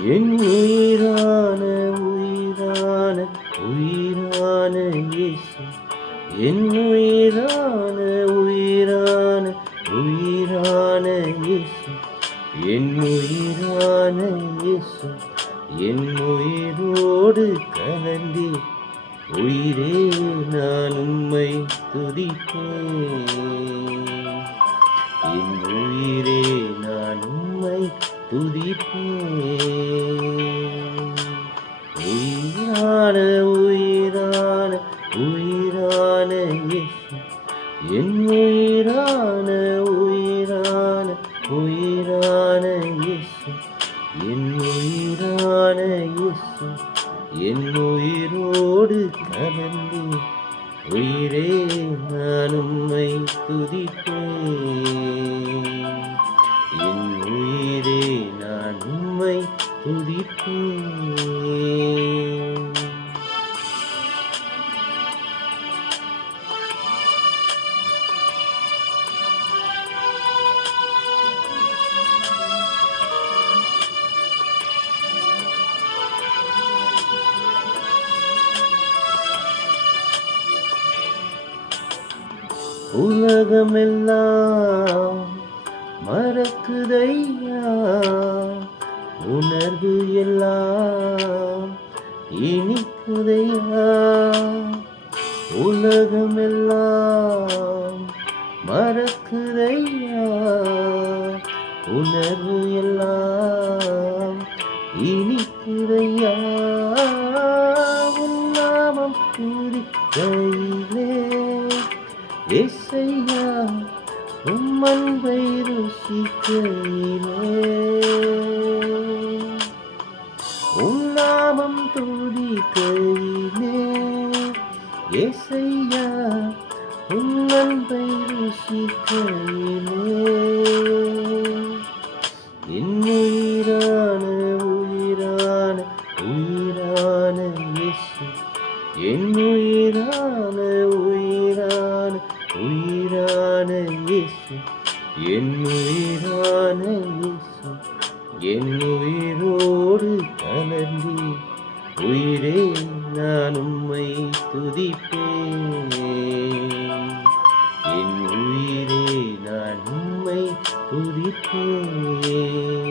என் உயிரான உயிரான உயிரான இயேசு, என் உயிரான உயிரான உயிரான இயேசு, என் உயிரான இயேசு, என் உயிரோடு கலந்தே உயிரே நான் உம்மை துதிப்பேன். என் உயிரே நான் உம்மை துதிப்பேன். உயிரான உயிரான உயிரான இயேசு, என் உயிரான உயிரான உயிரான இயேசு, என் உயிரான இயேசு, என் உயிரோடு கலந்து உயிரே நான் உம்மை துதிப்பேன். என் உயிரே நான் உம்மை துதிப்பேன். உலகமெல்லாம் மறக்குதையா, உணர்வு எல்லாம் இனிக்குதையா. உலகமெல்லாம் மறக்குதையா, உணர்வு எல்லாம் இனிக்குதையா. உன் நாமம் துதிக்கையிலே ஏசையா, உம் அன்பை ருசிக்கையிலே, உம் நாமம் துதிக்கையிலே ஏசையா, உம் அன்பை ருசிக்கையிலே. என் உயிரான உயிரான உயிரான இயேசு, என் உயிரான உயிரான உயிரான இயேசு, என் உயிரான இயேசு, என் உயிரோடு கலந்து உயிரே நான் உம்மை துதிப்பேன். என் உயிரே நான் உம்மை துதிப்பேன்.